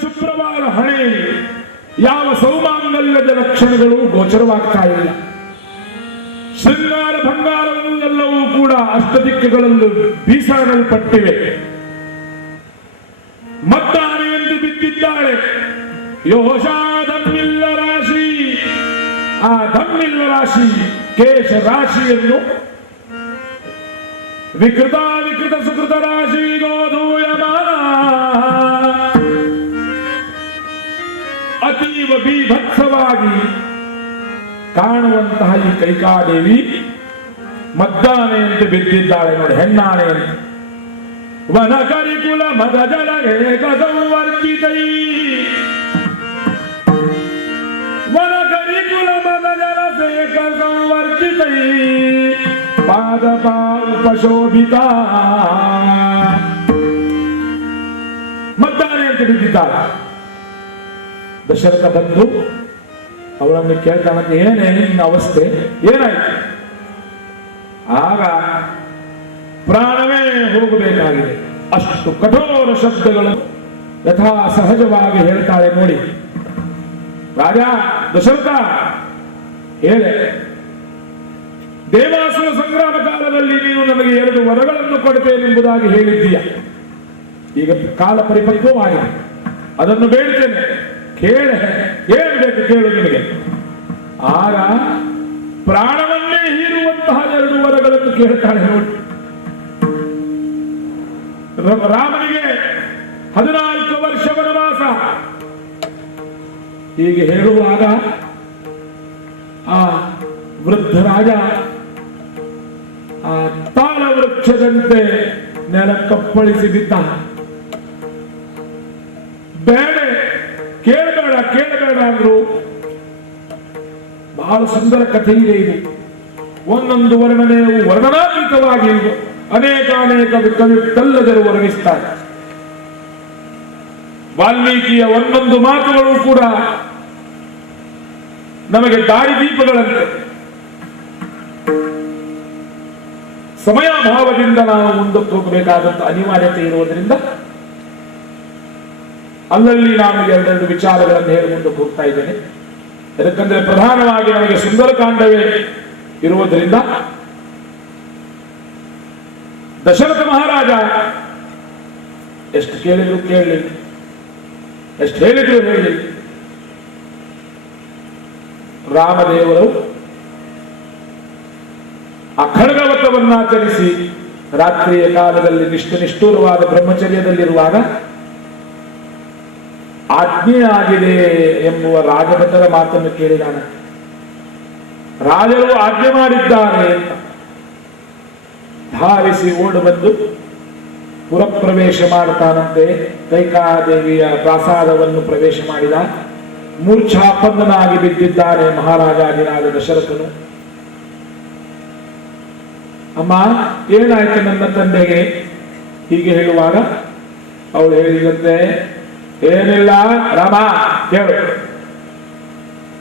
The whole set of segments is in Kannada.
ಶುಕ್ರವಾರ ಹಣೆ ಯಾವ ಸೌಮಾಂಗಲ್ಯದ ಲಕ್ಷಣಗಳು ಗೋಚರವಾಗ್ತಾ ಇಲ್ಲ. ಶೃಂಗಾರ ಭಂಗಾರವೆಲ್ಲವೂ ಕೂಡ ಅಷ್ಟದಿಕ್ಕುಗಳಲ್ಲೂ ಬೀಸಾಡಲ್ಪಟ್ಟಿವೆ. ಮದ್ದಾನೆಯಂತೆ ಬಿದ್ದಿದ್ದಾಳೆ. ಯೋಷಾಧಮ್ಮಿಲ್ಲ ರಾಶಿ, ಆ ಧಮ್ಮಿಲ್ಲ ರಾಶಿ ಕೇಶ ರಾಶಿಯನ್ನು ವಿಕೃತ ಸುಕೃತ ರಾಶಿ ಗೋಧೂಯಮಾನ ಅತೀವ ಬೀಭತ್ಸವಾಗಿ ಕಾಣುವಂತಹ ಈ ಕೈಕಾದೇವಿ ಮದ್ದಾನೆಯಂತೆ ಬಿದ್ದಿದ್ದಾಳೆ ನೋಡಿ, ಹೆಣ್ಣಾನೆಯಂತೆ. ವನ ಕರಿಕುಲ ಮದ ಜಲ ಸಂವರ್ಜಿತೈ, ವನ ಕರಿಕುಲ ಮದ ಜಲ ಸಂವರ್ಜಿತೈ ಪಾದಪ ಉಪಶೋಭಿತ. ಮದ್ದಾನೆಯಂತೆ ಬಿದ್ದಿದ್ದಾಳೆ. ದಶರಥ ಬಂದು ಅವಳನ್ನು ಕೇಳ್ತಾನಂತೆ, ಏನೇ ನಿನ್ನ ಅವಸ್ಥೆ, ಏನಾಯ್ತು? ಆಗ ಪ್ರಾಣವೇ ಹೋಗಬೇಕಾಗಿದೆ. ಅಷ್ಟು ಕಠೋರ ಶಬ್ದಗಳನ್ನು ಯಥಾ ಸಹಜವಾಗಿ ಹೇಳ್ತಾಳೆ ನೋಡಿ. ರಾಜ ದಶರಥ ಹೇಳೆ, ದೇವಾಸುರ ಸಂಗ್ರಾಮ ಕಾಲದಲ್ಲಿ ನೀನು ನನಗೆ 2 ವರಗಳನ್ನು ಕೊಡುತ್ತೇನೆಂಬುದಾಗಿ ಹೇಳಿದ್ದೀಯ. ಈಗ ಕಾಲ ಪರಿಪಕ್ವವಾಗಿದೆ, ಅದನ್ನು ಬೇಡ್ತೇನೆ, ಕೇಳೆ. ಏನು ಬೇಕು ಕೇಳು ನಿನಗೆ. ಆಗ ಪ್ರಾಣವನ್ನೇ ಹೀರುವಂತಹ 2 ವರಗಳನ್ನು ಕೇಳ್ತಾಳೆ ನೋಡಿ. ರಾಮನಿಗೆ 14 ವರ್ಷ ವನವಾಸ. ಹೀಗೆ ಹೇಳುವಾಗ ಆ ವೃದ್ಧ ರಾಜ ಆ ತಾಳ ವೃಕ್ಷದಂತೆ ನೆಲಕ್ಕಪ್ಪಳಿಸಿ ಬಿದ್ದ. ಬೇಡ, ಕೇಳಬೇಡ ಅಂದ್ರು. ಬಹಳ ಸುಂದರ ಕಥೆ ಇದೆ ಇದು. ಒಂದೊಂದು ವರ್ಣನೆಯು ವರ್ಣನಾತೀತವಾಗಿ ಅನೇಕ ಕವಿತೆಲ್ಲದರು ವರ್ಣಿಸ್ತಾರೆ. ವಾಲ್ಮೀಕಿಯ ಒಂದೊಂದು ಮಾತುಗಳು ಕೂಡ ನಮಗೆ ದಾರಿದೀಪಗಳಂತೆ. ಸಮಯಾಭಾವದಿಂದ ನಾವು ಮುಂದಕ್ಕೆ ಹೋಗಬೇಕಾದಂತ ಅನಿವಾರ್ಯತೆ ಇರುವುದರಿಂದ ಅಲ್ಲಲ್ಲಿ ನಾನು 2 ವಿಚಾರಗಳನ್ನು ಹೇಳಿ ಮುಂದಕ್ಕೆ ಹೋಗ್ತಾ ಇದ್ದೇನೆ. ಯಾಕಂದ್ರೆ ಪ್ರಧಾನವಾಗಿ ನಮಗೆ ಸುಂದರಕಾಂಡವೇ ಇರುವುದರಿಂದ ದಶರಥ ಮಹಾರಾಜ ಎಷ್ಟು ಕೇಳಿದ್ರು ಕೇಳಲಿ, ಎಷ್ಟು ಹೇಳಿದ್ರು ಹೇಳಿ, ರಾಮದೇವರು ಆ ಖಡ್ಗವತವನ್ನಾಚರಿಸಿ ರಾತ್ರಿಯ ಕಾಲದಲ್ಲಿ ನಿಷ್ಠೂರವಾದ ಬ್ರಹ್ಮಚರ್ಯದಲ್ಲಿರುವಾಗ ಆಜ್ಞೆ ಆಗಿದೆ ಎಂಬುವ ರಾಜಭಟರ ಮಾತನ್ನು ಕೇಳಿದಾನೆ. ರಾಜರು ಆಜ್ಞೆ ಮಾಡಿದ್ದಾರೆ ಅಂತ ಧಾವಿಸಿ ಓಡು ಬಂದು ಪುರಪ್ರವೇಶ ಮಾಡುತ್ತಾನಂತೆ. ಕೈಕಾದೇವಿಯ ಪ್ರಾಸಾದವನ್ನು ಪ್ರವೇಶ ಮಾಡಿದ. ಮೂರ್ಛಾಪನ್ನನಾಗಿ ಬಿದ್ದಿದ್ದಾನೆ ಮಹಾರಾಜಾದಿರಾದ ದಶರಥನು. ಅಮ್ಮ, ಏನಾಯ್ತು ನನ್ನ ತಂದೆಗೆ? ಹೀಗೆ ಹೇಳುವಾಗ ಅವಳು ಹೇಳಿದಂತೆ, ಏನಿಲ್ಲ ರಾಮ, ಕೇಳು.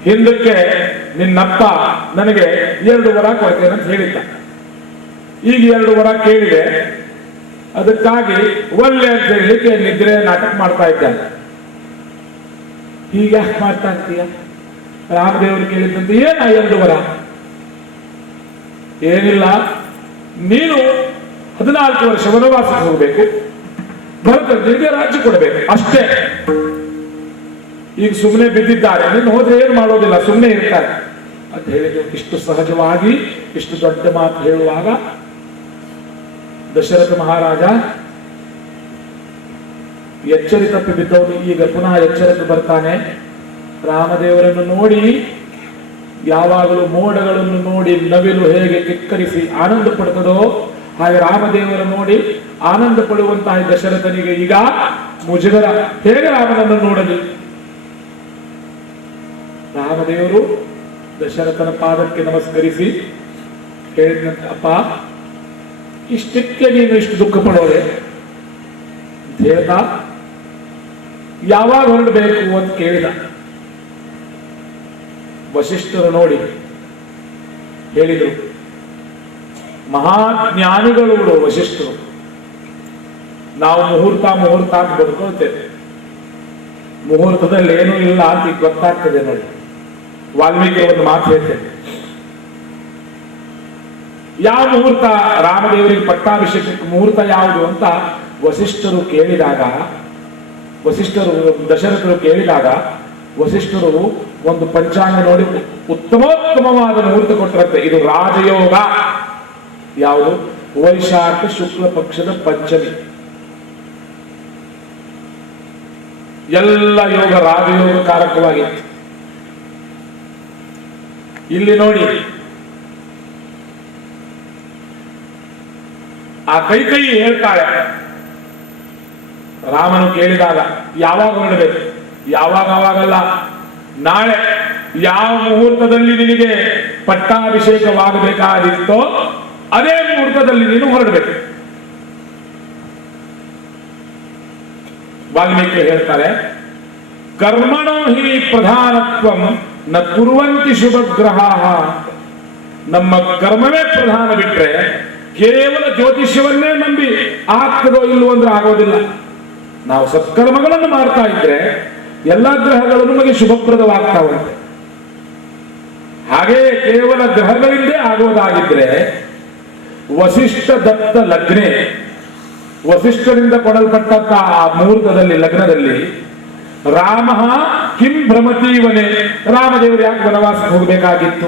ಹಿಂದಕ್ಕೆ ನಿನ್ನಪ್ಪ ನನಗೆ 2 ವರ ಕೊಡ್ತೇನೆ ಅಂತ ಹೇಳಿದ್ದ. ಈಗ 2 ವರ ಕೇಳಿದೆ, ಅದಕ್ಕಾಗಿ ಒಳ್ಳೆ ಅಂತ ಹೇಳಲಿಕ್ಕೆ ನಿದ್ರೆ ನಾಟಕ ಮಾಡ್ತಾ ಇದ್ದಾನೆ. ಹೀಗೆ ಯಾಕೆ ಮಾಡ್ತಾ ಇರ್ತೀಯ? ರಾಮದೇವರು ಕೇಳಿದಂತೆ, ಏನ 2 ವರ? ಏನಿಲ್ಲ, ನೀನು 14 ವರ್ಷ ವನವಾಸಕ್ಕೆ ಹೋಗ್ಬೇಕು, ಭರತನಿಗೆ ರಾಜ್ಯ ಕೊಡಬೇಕು, ಅಷ್ಟೇ. ಈಗ ಸುಮ್ಮನೆ ಬಿದ್ದಿದ್ದಾರೆ, ನೀನು ಹೋದ್ರೆ ಏನು ಮಾಡೋದಿಲ್ಲ, ಸುಮ್ಮನೆ ಇರ್ತಾರೆ ಅಂತ ಹೇಳಿದ್ರು. ಇಷ್ಟು ಸಹಜವಾಗಿ ಇಷ್ಟು ದೊಡ್ಡ ಮಾತು ಹೇಳುವಾಗ ದಶರಥ ಮಹಾರಾಜ ಎಚ್ಚರಿ ತಪ್ಪಿ ಬಿದ್ದವನು ಈಗ ಪುನಃ ಎಚ್ಚರಕ್ಕೆ ಬರ್ತಾನೆ. ರಾಮದೇವರನ್ನು ನೋಡಿ, ಯಾವಾಗಲೂ ಮೋಡಗಳನ್ನು ನೋಡಿ ನವಿಲು ಹೇಗೆ ಕಿಕ್ಕರಿಸಿ ಆನಂದ ಪಡ್ತದೋ ಹಾಗೆ ರಾಮದೇವರ ನೋಡಿ ಆನಂದ ಪಡುವಂತಹ ದಶರಥನಿಗೆ ಈಗ ಮುಜುಗರ. ಹೇಗೆ ರಾಮನನ್ನು ನೋಡಲಿ? ರಾಮದೇವರು ದಶರಥನ ಪಾದಕ್ಕೆ ನಮಸ್ಕರಿಸಿ ಹೇಳಿದಂತೆ, ಅಪ್ಪ, ಇಷ್ಟಕ್ಕೆ ನೀನು ಇಷ್ಟು ದುಃಖ ಪಡೋದೆ ಅಂತ ಹೇಳ್ತಾ ಯಾವಾಗ ಹೊರಡಬೇಕು ಅಂತ ಕೇಳಿದ. ವಸಿಷ್ಠರು ನೋಡಿ ಹೇಳಿದರು, ಮಹಾಜ್ಞಾನಿಗಳು ವಸಿಷ್ಠರು. ನಾವು ಮುಹೂರ್ತ ಅಂತ ಬದುಕೊಳ್ತೇವೆ. ಮುಹೂರ್ತದಲ್ಲಿ ಏನೂ ಇಲ್ಲ ಅಂತ ಈಗ ಗೊತ್ತಾಗ್ತದೆ ನೋಡಿ. ವಾಲ್ಮೀಕಿ ಒಂದು ಮಾತು ಹೇಳ್ತೇನೆ. ಯಾವ ಮುಹೂರ್ತ ರಾಮದೇವರಿಗೆ ಪಟ್ಟಾಭಿಷೇಕಕ್ಕೆ ಮುಹೂರ್ತ ಯಾವುದು ಅಂತ ದಶರಥರು ಕೇಳಿದಾಗ ವಸಿಷ್ಠರು ಒಂದು ಪಂಚಾಂಗ ನೋಡಿ ಉತ್ತಮೋತ್ತಮವಾದ ಮುಹೂರ್ತ ಕೊಟ್ಟರಂತೆ. ಇದು ರಾಜಯೋಗ. ಯಾವುದು? ವೈಶಾಖ ಶುಕ್ಲ ಪಕ್ಷದ ಪಂಚಮಿ. ಎಲ್ಲ ಯೋಗ ರಾಜಯೋಗ ಕಾರಕವಾಗಿತ್ತು. ಇಲ್ಲಿ ನೋಡಿ, ಆ ಕೈಕೈ ಹೇಳ್ತಾಳೆ, ರಾಮನು ಕೇಳಿದಾಗ ಯಾವಾಗ ಹೊರಡಬೇಕು? ಯಾವಾಗಲ್ಲ, ನಾಳೆ ಯಾವ ಮುಹೂರ್ತದಲ್ಲಿ ನಿನಗೆ ಪಟ್ಟಾಭಿಷೇಕವಾಗಬೇಕಾದಿತ್ತೋ ಅದೇ ಮುಹೂರ್ತದಲ್ಲಿ ನೀನು ಹೊರಡಬೇಕು. ವಾಲ್ಮೀಕಿ ಹೇಳ್ತಾರೆ, ಕರ್ಮಣೋ ಹಿ ಪ್ರಧಾನತ್ವಂ ನ ಕುರುವಂತಿ ಶುಭಗ್ರಹ. ನಮ್ಮ ಕರ್ಮವೇ ಪ್ರಧಾನ ಬಿಟ್ರೆ ಕೇವಲ ಜ್ಯೋತಿಷ್ಯವನ್ನೇ ನಂಬಿ ಆಗ್ತದೋ ಇಲ್ಲವೋ ಅಂದ್ರೆ ಆಗೋದಿಲ್ಲ. ನಾವು ಸತ್ಕರ್ಮಗಳನ್ನು ಮಾಡ್ತಾ ಇದ್ರೆ ಎಲ್ಲ ಗ್ರಹಗಳು ನಮಗೆ ಶುಭಪ್ರದವಾಗ್ತಾವಂತೆ. ಹಾಗೆಯೇ ಕೇವಲ ಗ್ರಹಗಳಿಂದೇ ಆಗೋದಾಗಿದ್ರೆ ವಸಿಷ್ಠ ದತ್ತ ಲಗ್ನೆ, ವಸಿಷ್ಠರಿಂದ ಕೊಡಲ್ಪಟ್ಟಂತ ಆ ಮುಹೂರ್ತದಲ್ಲಿ ಲಗ್ನದಲ್ಲಿ ರಾಮ ಕಿಂ ಭ್ರಮತೀವನೆ, ರಾಮದೇವರು ಯಾಕೆ ವನವಾಸಕ್ಕೆ ಹೋಗಬೇಕಾಗಿತ್ತು?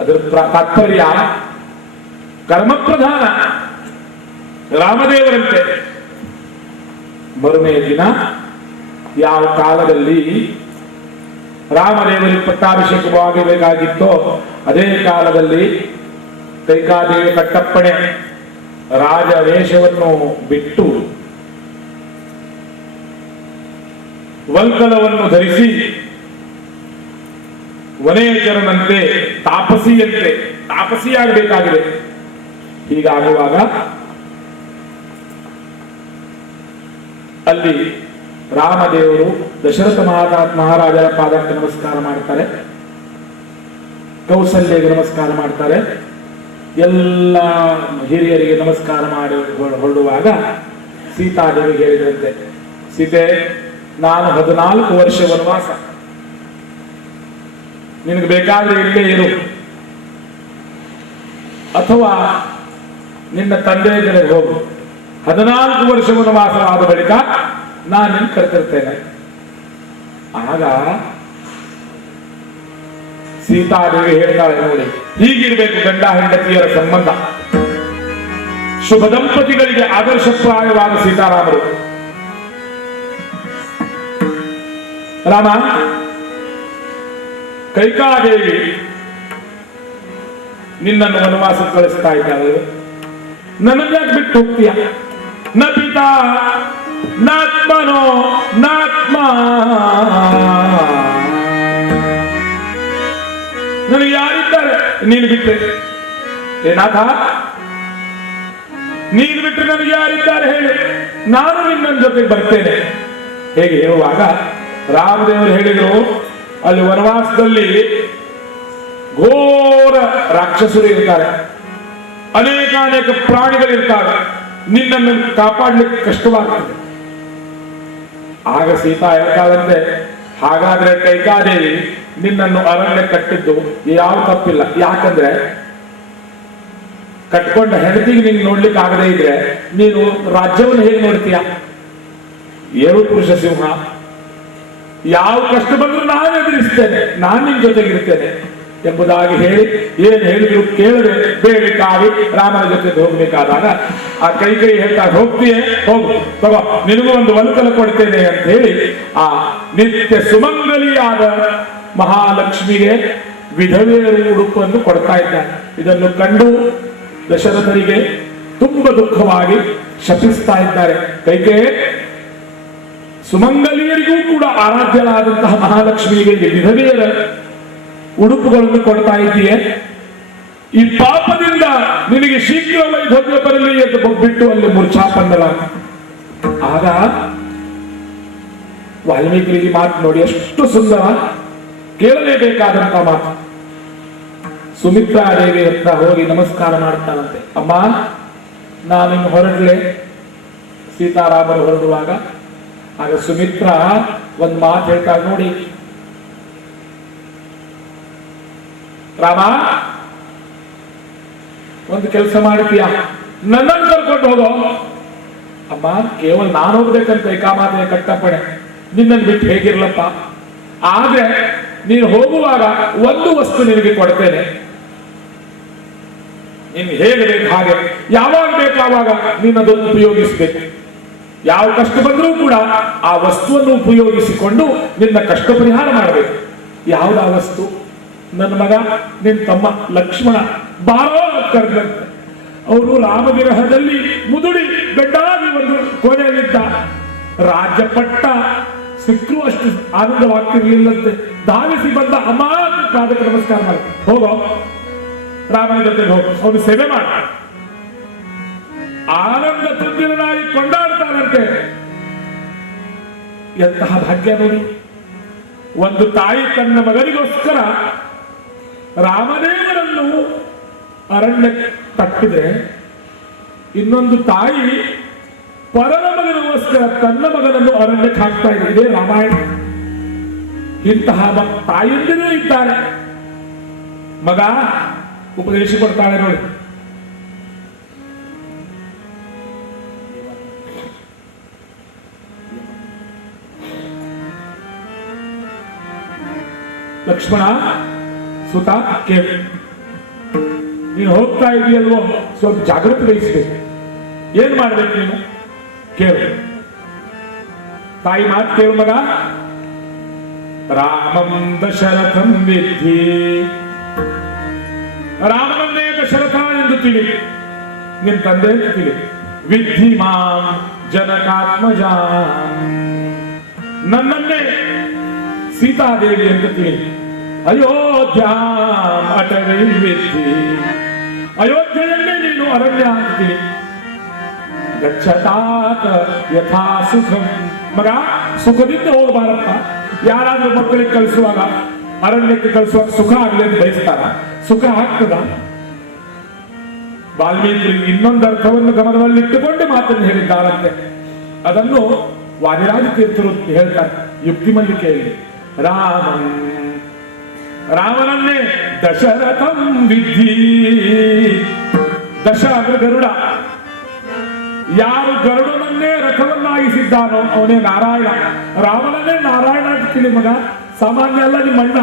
ಅದರ ತಾತ್ಪರ್ಯ ಕರ್ಮ ಪ್ರಧಾನ. ರಾಮದೇವರಂತೆ ಮರುಮೆಯ ದಿನ ಯಾವ ಕಾಲದಲ್ಲಿ ರಾಮದೇವರಿಗೆ ಪಟ್ಟಾಭಿಷೇಕವಾಗಬೇಕಾಗಿತ್ತೋ ಅದೇ ಕಾಲದಲ್ಲಿ ಕೈಕಾದೇವಿ ಕಟ್ಟಪ್ಪಣೆ ರಾಜ ವೇಷವನ್ನು ಬಿಟ್ಟು ವಂಕಲವನ್ನು ಧರಿಸಿ ವನೇಚರನಂತೆ ತಾಪಸಿಯಾಗಬೇಕಾಗಿದೆ. ಹೀಗಾಗುವಾಗ ಅಲ್ಲಿ ರಾಮದೇವರು ದಶರಥ ಮಹಾರಾಜರ ಪಾದಕ್ಕೆ ನಮಸ್ಕಾರ ಮಾಡ್ತಾರೆ, ಕೌಸಲ್ಯಗೆ ನಮಸ್ಕಾರ ಮಾಡ್ತಾರೆ, ಎಲ್ಲ ಹಿರಿಯರಿಗೆ ನಮಸ್ಕಾರ ಮಾಡಿ ಹೊರಡುವಾಗ ಸೀತಾದೇವಿಗೆ ಹೇಳಿದಂತೆ, ಸೀತೆ, ನಾನು 14 ವರ್ಷ ವನವಾಸ, ನಿನಗೆ ಬೇಕಾದ್ರೆ ಇಲ್ಲೇ ಇರು, ಅಥವಾ ನಿನ್ನ ತಂದೆಯ ಕಡೆಗೆ ಹೋಗು. 14 ವರ್ಷ ವನವಾಸವಾದ ಬಳಿಕ ನಾನು ನಿನ್ನ ಕರೆತಿರ್ತೇನೆ. ಆಗ ಸೀತಾದೇವಿ ಹೇಳ್ತಾಳೆ, ನೋಡಿ, ಹೀಗಿರ್ಬೇಕು ಗಂಡ ಹೆಂಡತಿಯರ ಸಂಬಂಧ. ಶುಭ ದಂಪತಿಗಳಿಗೆ ಆದರ್ಶಪ್ರಾಯವಾದ ಸೀತಾರಾಮರು. ರಾಮ, ಕೈಕಾದೇವಿ ನಿನ್ನನ್ನು ವನವಾಸ ಕಳಿಸ್ತಾ ಇದ್ದಾಳೆ, ನನ್ನನ್ಯಾಕೆ ಬಿಟ್ಟು ಹೋಗ್ತೀಯ? ನ ಪಿತಾ ನಾತ್ಮನೋ ನಾತ್ಮ, ನನಗೆ ಯಾರಿದ್ದಾರೆ ನೀನು ಬಿಟ್ಟರೆ? ಏನಾಥ, ನೀನು ಬಿಟ್ಟರೆ ನನಗೆ ಯಾರಿದ್ದಾರೆ ಹೇಳಿ, ನಾನು ನಿನ್ನ ಜೊತೆಗೆ ಬರ್ತೇನೆ. ಹೇಗೆ ಹೇಳುವಾಗ ರಾಮದೇವರು ಹೇಳಿದರು, ಅಲ್ಲಿ ವನವಾಸದಲ್ಲಿ ಘೋರ ರಾಕ್ಷಸರು ಇರ್ತಾರೆ, ಅನೇಕ ಪ್ರಾಣಿಗಳಿರ್ತಾರೆ, ನಿನ್ನನ್ನು ಕಾಪಾಡಲಿಕ್ಕೆ ಕಷ್ಟವಾಗ್ತದೆ. ಆಗ ಸೀತಾ ಹೇಳ್ತಾಳಂತೆ, ಹಾಗಾದ್ರೆ ಕೈಕಾದೇವಿ ನಿನ್ನನ್ನು ಅರಣ್ಯ ಕಟ್ಟಿದ್ದು ಯಾವ ತಪ್ಪಿಲ್ಲ. ಯಾಕಂದ್ರೆ ಕಟ್ಕೊಂಡ ಹೆಂಡತಿಗೆ ನಿಂಗೆ ನೋಡ್ಲಿಕ್ಕೆ ಆಗದೆ ಇದ್ರೆ ನೀನು ರಾಜ್ಯವನ್ನು ಹೇಗೆ ನೋಡ್ತೀಯ? 7 ಪುರುಷ ಸಿಂಹ, ಯಾವ ಕಷ್ಟ ಬಂದ್ರೂ ನಾನು ಎದುರಿಸ್ತೇನೆ, ನಾನು ನಿನ್ ಜೊತೆಗಿರ್ತೇನೆ ಎಂಬುದಾಗಿ ಹೇಳಿ, ಏನ್ ಹೇಳಿದ್ರು ಕೇಳದೆ ಬೇಡಿ ಕಾವಿ ರಾಮನ ಜೊತೆ ಹೋಗ್ಬೇಕಾದಾಗ ಆ ಕೈ ಹೇಳ್ತಾ, ಹೋಗ್ತೀಯೇ ಹೋಗು, ತಗೋ, ನಿನಗೂ ಒಂದು ವಲ್ಕಲ ಕೊಡ್ತೇನೆ ಅಂತ ಹೇಳಿ ಆ ನಿತ್ಯ ಸುಮಂಗಲಿಯಾದ ಮಹಾಲಕ್ಷ್ಮಿಗೆ ವಿಧವೆಯರು ಉಡುಪನ್ನು ಕೊಡ್ತಾ ಇದ್ದಾನೆ. ಇದನ್ನು ಕಂಡು ದಶರಥರಿಗೆ ತುಂಬಾ ದುಃಖವಾಗಿ ಶಪಿಸ್ತಾ ಇದ್ದಾರೆ. ಕೈಕೇಯಿ ಸುಮಂಗಲಿಯರಿಗೂ ಕೂಡ ಆರಾಧ್ಯರಾದಂತಹ ಮಹಾಲಕ್ಷ್ಮಿಗೆ ವಿಧವೆಯರ ಉಡುಪುಗಳನ್ನು ಕೊಡ್ತಾ ಇದ್ದೀಯೆ, ಈ ಪಾಪದಿಂದ ನಿನಗೆ ಶೀಘ್ರ ವೈಧವ್ಯ ಬರಲಿ ಎಂದು ಬಿಟ್ಟು ಅಲ್ಲಿ ಮೂರ್ಛಾಪನ್ನಳ. ಆಗ ವಾಲ್ಮೀಕಿ ಮಾತು ನೋಡಿ ಎಷ್ಟು ಸುಂದರ, ಕೇಳಲೇಬೇಕಾದಂತ ಮಾತು. ಸುಮಿತ್ರಾ ದೇವಿ ಹತ್ರ ಹೋಗಿ ನಮಸ್ಕಾರ ಮಾಡ್ತಾನಂತೆ, ಅಮ್ಮ ನಾನಿನ್ನು ಹೊರಡಲೆ. ಸೀತಾರಾಮರು ಹೊರಡುವಾಗ ಆಗ ಸುಮಿತ್ರ ಒಂದ್ ಮಾತು ಹೇಳ್ತಾಳೆ ನೋಡಿ, ರಾಮ ಒಂದು ಕೆಲಸ ಮಾಡ್ತೀಯ, ನನ್ನನ್ನು ಕರ್ಕೊಂಡು ಹೋಗೋ. ಅಮ್ಮ, ಕೇವಲ ನಾನು ಹೋಗ್ಬೇಕಂತ ಏಕಾಮಾತೆಯ ಕಟ್ಟಪ್ಪಣೆ, ನಿನ್ನನ್ನು ಬಿಟ್ಟು ಹೇಗಿರ್ಲಪ್ಪ. ಆದ್ರೆ ನೀನು ಹೋಗುವಾಗ ಒಂದು ವಸ್ತು ನಿನಗೆ ಕೊಡ್ತೇನೆ, ನೀನು ಹೇಗೆ ಬೇಕು ಹಾಗೆ, ಯಾವಾಗ ಬೇಕು ಆವಾಗ ನೀನು ಅದನ್ನು ಉಪಯೋಗಿಸಬೇಕು. ಯಾವ ಕಷ್ಟ ಬಂದರೂ ಕೂಡ ಆ ವಸ್ತುವನ್ನು ಉಪಯೋಗಿಸಿಕೊಂಡು ನಿನ್ನ ಕಷ್ಟ ಪರಿಹಾರ ಮಾಡಬೇಕು. ಯಾವ್ದು ಆ ವಸ್ತು? ನನ್ನ ಮಗ ನಿನ್ನ ತಮ್ಮ ಲಕ್ಷ್ಮಣ ಬಾರೋ ಕರೆದಂತೆ. ಅವರು ರಾಮವಿರಹದಲ್ಲಿ ಮುದುಡಿ ಬೆಡ್ಡಾಗಿ ಒಂದು ಕೋಣೆಯಲ್ಲಿದ್ದ. ರಾಜ್ಯ ಪಟ್ಟ ಸಿಕ್ಕರೂ ಅಷ್ಟು ಆನಂದವಾಗ್ತಿರ್ಲಿಲ್ಲಂತೆ. ಧಾವಿಸಿ ಬಂದ ಅಮ್ಮ ಪಾದಕ್ಕೆ ನಮಸ್ಕಾರ ಮಾಡಿ, ಹೋಗೋ ರಾಮನ ಜೊತೆಗೆ ಹೋಗು, ಅವನು ಸೇವೆ ಮಾಡ. ಆನಂದ ತುಂಬಿರನಾಗಿ ಕೊಂಡಾಡ್ತಾನಂತೆ. ಎಂತಹ ಭಾಗ್ಯ ನೋಡಿ. ಒಂದು ತಾಯಿ ತನ್ನ ಮಗನಿಗೋಸ್ಕರ ರಾಮದೇವರನ್ನು ಅರಣ್ಯ ತಟ್ಟಿದ್ರೆ, ಇನ್ನೊಂದು ತಾಯಿ ಪರರ ಮಗನಿಗೋಸ್ಕರ ತನ್ನ ಮಗನನ್ನು ಅರಣ್ಯಕ್ಕೆ ಹಾಕ್ತಾ ಇದೆ. ಇದೇ ರಾಮಾಯಣ. ಇಂತಹ ತಾಯಿಯಂದಿರೇ ಇದ್ದಾರೆ. ಮಗ ಉಪದೇಶ ಕೊಡ್ತಾಳೆ ನೋಡಿ. ಲಕ್ಷ್ಮಣ, ಸುತ ಕೇಳು, ನೀನು ಹೋಗ್ತಾ ಇದೆಯಲ್ವೋ ಸ್ವಲ್ಪ ಜಾಗೃತಿ ವಹಿಸ್ಬೇಕು. ಏನ್ ಮಾಡ್ಬೇಕು ನೀನು? ಕೇಳು, ತಾಯಿ ಮಾತು ಕೇಳು ಮಗ. ರಾಮಂ ದಶರಥಂ ವಿದ್ಧಿ, ರಾಮನನ್ನೇ ದಶರಥ ಎಂದು ತಿಳಿ, ನಿನ್ ತಂದೆ ಎಂದು ತಿಳಿ. ವಿದ್ಧಿ ಮಾಂ ಜನಕಾತ್ಮಜ, ನನ್ನನ್ನೇ ಸೀತಾದೇವಿ ಅಂತ ತಿಳಿ. ಅಯೋಧ್ಯ ಅಟವೈ ವಿದ್ಧಿ, ಅಯೋಧ್ಯೆಯನ್ನೇ ನೀನು ಅರಣ್ಯ ಅಂತ ತಿಳಿ. ಗಚ್ಚತಾತ ಯಥಾ ಸುಖಂ, ಮಗ ಸುಖದಿಂದ ಹೋಗಬಾರಪ್ಪ. ಯಾರಾದ್ರೂ ಮಕ್ಕಳಿಗೆ ಕಲಿಸುವಾಗ ಅರಣ್ಯಕ್ಕೆ ಕಲಿಸುವಾಗ ಸುಖ ಆಗಲಿ ಅಂತ ಬಯಸ್ತಾರ? ಸುಖ ಆಗ್ತದ? ವಾಲ್ಮೀಕಿ ಇನ್ನೊಂದು ಅರ್ಥವನ್ನು ಗಮನದಲ್ಲಿಟ್ಟುಕೊಂಡು ಮಾತನ್ನು ಹೇಳಿದ್ದಾರಂತೆ. ಅದನ್ನು ವಾದಿರಾಜ ತೀರ್ಥರು ಹೇಳ್ತಾರೆ ಯುಕ್ತಿ ಮಲ್ಲಿಕೆಯಲ್ಲಿ. ರಾಮನನ್ನೇ ದಶರಥಂ ವಿದ್ಧಿ. ದಶ ಅಂದ್ರೆ ಗರುಡ. ಯಾರು ಗರುಡನನ್ನೇ ರಥವನ್ನಾಗಿಸಿದ್ದಾನೋ ಅವನೇ ನಾರಾಯಣ. ರಾಮನನ್ನೇ ನಾರಾಯಣ ಅಂತ ತಿಳಿ ಮಗ, ಸಾಮಾನ್ಯ ಅಲ್ಲ ನಿಮ್ಮ ಅಣ್ಣ.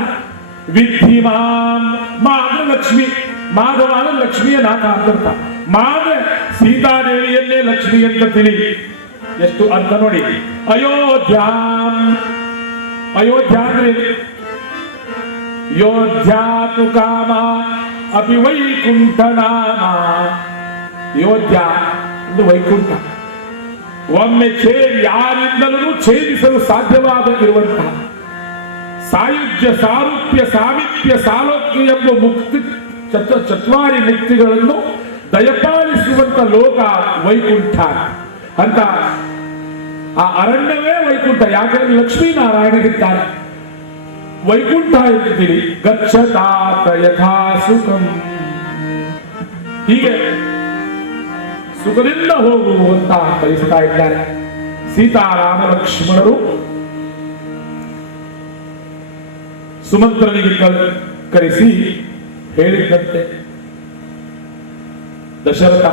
ವಿದ್ಧಿ ಮಾಂ, ಮಾ ಅಂದ್ರೆ ಲಕ್ಷ್ಮಿ, ಮಾಧವ ಅಂದ್ರೆ ಲಕ್ಷ್ಮಿಯ ನಾಥ ಅಂತ. ಮಾದ್ರೆ ಸೀತಾದೇವಿಯನ್ನೇ ಲಕ್ಷ್ಮಿ ಅಂತ ತಿಳಿ. ಎಷ್ಟು ಅರ್ಥ ನೋಡಿ. ಅಯೋಧ್ಯಾಂ, ಅಯೋಧ್ಯ ಅಂದ್ರೆ ಯೋಧ್ಯಾತು ಕಾಮ ಅಪಿ ವೈಕುಂಠ ನಾಮ. ಯೋಧ್ಯ ಒಂದು ವೈಕುಂಠ. ಒಮ್ಮೆ ಯಾರಿಂದಲೂ ಛೇದಿಸಲು ಸಾಧ್ಯವಾದ ಇರುವಂತಹ ಸಾಯುಜ್ಯ, ಸಾರೂಪ್ಯ, ಸಾಮೀಪ್ಯ, ಸಾಲೋಕ್ಯ ಎಂಬ ಮುಕ್ತಿ ಚತ್ವಾರಿ ಮುಕ್ತಿಗಳನ್ನು ದಯಪಾಲಿಸುವಂತ ಲೋಕ ವೈಕುಂಠ ಅಂತ. ಆ ಅರಣ್ಯವೇ ವೈಕುಂಠ. ಯಾಕಂದ್ರೆ ಲಕ್ಷ್ಮೀನಾರಾಯಣಗಿದ್ದಾರೆ. ವೈಕುಂಠ ಎಂದಿದ್ದೀರಿ. ಗಚ್ಚತಾತ ಯಥಾ ಸುಖಂ, ಹೀಗೆ ಸುಖದಿಂದ ಹೋಗುವಂತ ಕಲಿಸ್ತಾ ಇದ್ದಾರೆ. ಸೀತಾರಾಮ ಲಕ್ಷ್ಮಣರು ಸುಮಂತ್ರನಿಗೆ ಕರೆಸಿ ಹೇಳಿದಂತೆ, ದಶರಥ,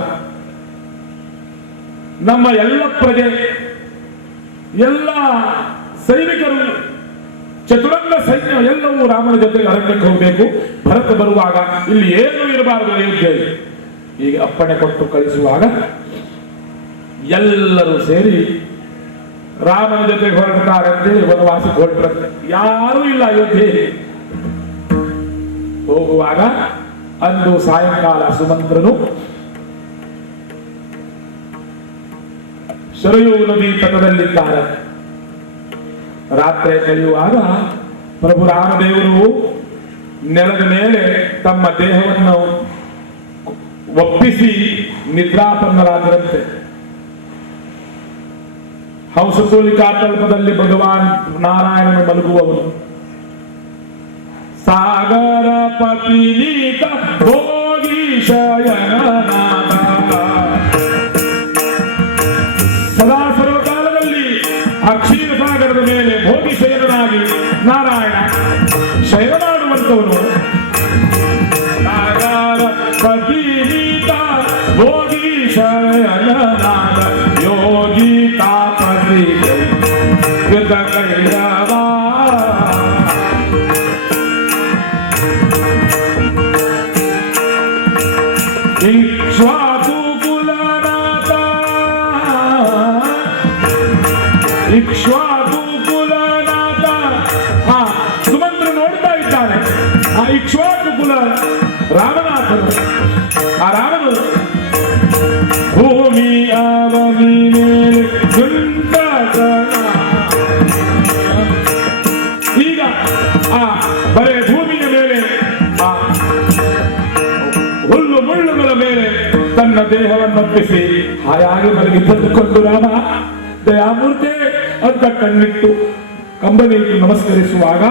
ನಮ್ಮ ಎಲ್ಲ ಪ್ರಜೆ, ಎಲ್ಲ ಸೈನಿಕರು, ಚತುರಂಗ ಸೈನ್ಯ ಎಲ್ಲವೂ ರಾಮನ ಜೊತೆಗೆ ಅರಣ್ಯಕ್ಕೆ ಹೋಗಬೇಕು. ಭರತ ಬರುವಾಗ ಇಲ್ಲಿ ಏನೂ ಇರಬಾರದು ಅಯೋಧ್ಯೆಯಲ್ಲಿ. ಈಗ ಅಪ್ಪಣೆ ಕೊಟ್ಟು ಕಳಿಸುವಾಗ ಎಲ್ಲರೂ ಸೇರಿ ರಾಮನ ಜೊತೆಗೆ ಹೊರಡ್ತಾರೆ ಅಂತೇಳಿ ವನವಾಸಕ್ಕೆ ಹೊರಟರಂತೆ. ಯಾರೂ ಇಲ್ಲ ಅಯೋಧ್ಯೆಯಲ್ಲಿ. ಹೋಗುವಾಗ ಅಂದು ಸಾಯಂಕಾಲ ಸುಮಂತ್ರನು ಶರಯೂ ನದಿ ತಟದಲ್ಲಿದ್ದಾರೆ. ರಾತ್ರಿ ಕಳೆಯುವಾಗ ಪ್ರಭು ರಾಮದೇವರು ನೆಲದ ಮೇಲೆ ತಮ್ಮ ದೇಹವನ್ನು ಒಪ್ಪಿಸಿ ನಿದ್ರಾಪನ್ನರಾದರಂತೆ. ಹಂಸತೂಲಿಕಾ ಕಲ್ಪದಲ್ಲಿ ಭಗವಾನ್ ನಾರಾಯಣನು ಮಲಗುವವನು. ಸಾಗರ ಪತಿನೀತ ಭೋಗಿ ಶಯನನಾಥ, ಸದಾ ಸರ್ವಕಾಲದಲ್ಲಿ ಕ್ಷೀರಸಾಗರದ ಮೇಲೆ ಭೋಗಿ ಶಯನನಾಗಿ ನಾರಾಯಣ ಶಯನ ಮಾಡುವಂತವನು. ಪತಿನೀತ ಭೋಗಿ ಶಯನನಾದ ಯೋಗಿ ತಾಪಸಿ ಕೃತ ಕೈರವ. ಇಕ್ಷ್ವಾಕು ಕುಲನಾಥ ಇಕ್ಷ್ವಾಕು ಕುಲನಾಥ. ಸುಮಂತ್ರ ನೋಡ್ತಾ ಇದ್ದಾನೆ. ಆ ಇಕ್ಷ್ವಾಕು ಕುಲ ರಾಮನಾಥನು. ಆ ರಾಮನು ಭೂಮಿ ಅವನಿ ಮೇಲೆ ಈಗ ಆ ಬರೇ ಭೂಮಿಯ ಮೇಲೆ ಆ ಹುಲ್ಲು ಮುಳ್ಳುಗಳ ಮೇಲೆ ತನ್ನ ದೇಹವನ್ನೊಪ್ಪಿಸಿ ಹಾಯಾಗಿ ಮಲಗಿದ್ದುಕೊಂಡು ರಾಮ ದಯಾಮೂರ್ತಿ ಅಂತ ಕಣ್ಣಿಟ್ಟು ಕಂಬನಿಟ್ಟು ನಮಸ್ಕರಿಸುವಾಗ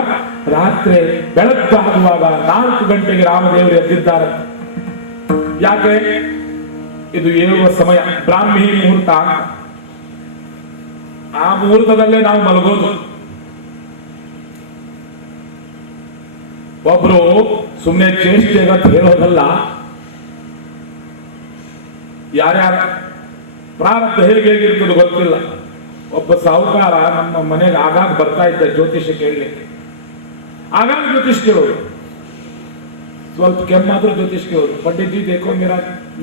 ರಾತ್ರಿ ಬೆಳಗಾಗುವಾಗ 4 ಗಂಟೆಗೆ ರಾಮದೇವರು ಎದ್ದಿದ್ದಾರೆ. ಯಾಕೆ? ಇದು ಏಳುವ ಸಮಯ, ಬ್ರಾಹ್ಮಿ ಮುಹೂರ್ತ. ಆ ಮುಹೂರ್ತದಲ್ಲೇ ನಾವು ಮಲಗೋದು. ಒಬ್ರು ಸುಮ್ಮನೆ ಚೇಷ್ಟೆಗಂತ ಹೇಳೋದಲ್ಲ. ಯಾರ್ಯಾರ ಪ್ರಾರಬ್ಧ ಹೇಗಿರ್ತದೆ ಗೊತ್ತಿಲ್ಲ. ಒಬ್ಬ ಸಾಹುಕಾರ ನಮ್ಮ ಮನೆಗೆ ಆಗಾಗ ಬರ್ತಾ ಇದ್ದ ಜ್ಯೋತಿಷ್ಯ ಕೇಳಲಿಕ್ಕೆ. ಆಗಾಗ ಜ್ಯೋತಿಷ್ ಕೇಳೋರು, ಸ್ವಲ್ಪ ಕೆಮ್ಮಾದ್ರೂ ಜ್ಯೋತಿಷ್ ಕೇಳೋರು. ಪಂಡಿತ್ ಜಿ ದೇಖೋ